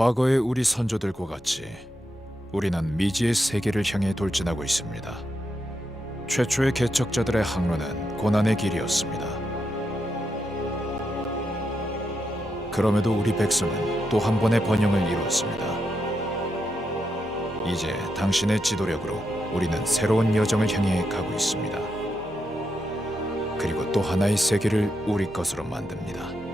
과거의 우리 선조들과 같이 우리는 미지의 세계를 향해 돌진하고 있습니다. 최초의 개척자들의 항로는 고난의 길이었습니다. 그럼에도 우리 백성은 또 한 번의 번영을 이루었습니다. 이제 당신의 지도력으로 우리는 새로운 여정을 향해 가고 있습니다. 그리고 또 하나의 세계를 우리 것으로 만듭니다.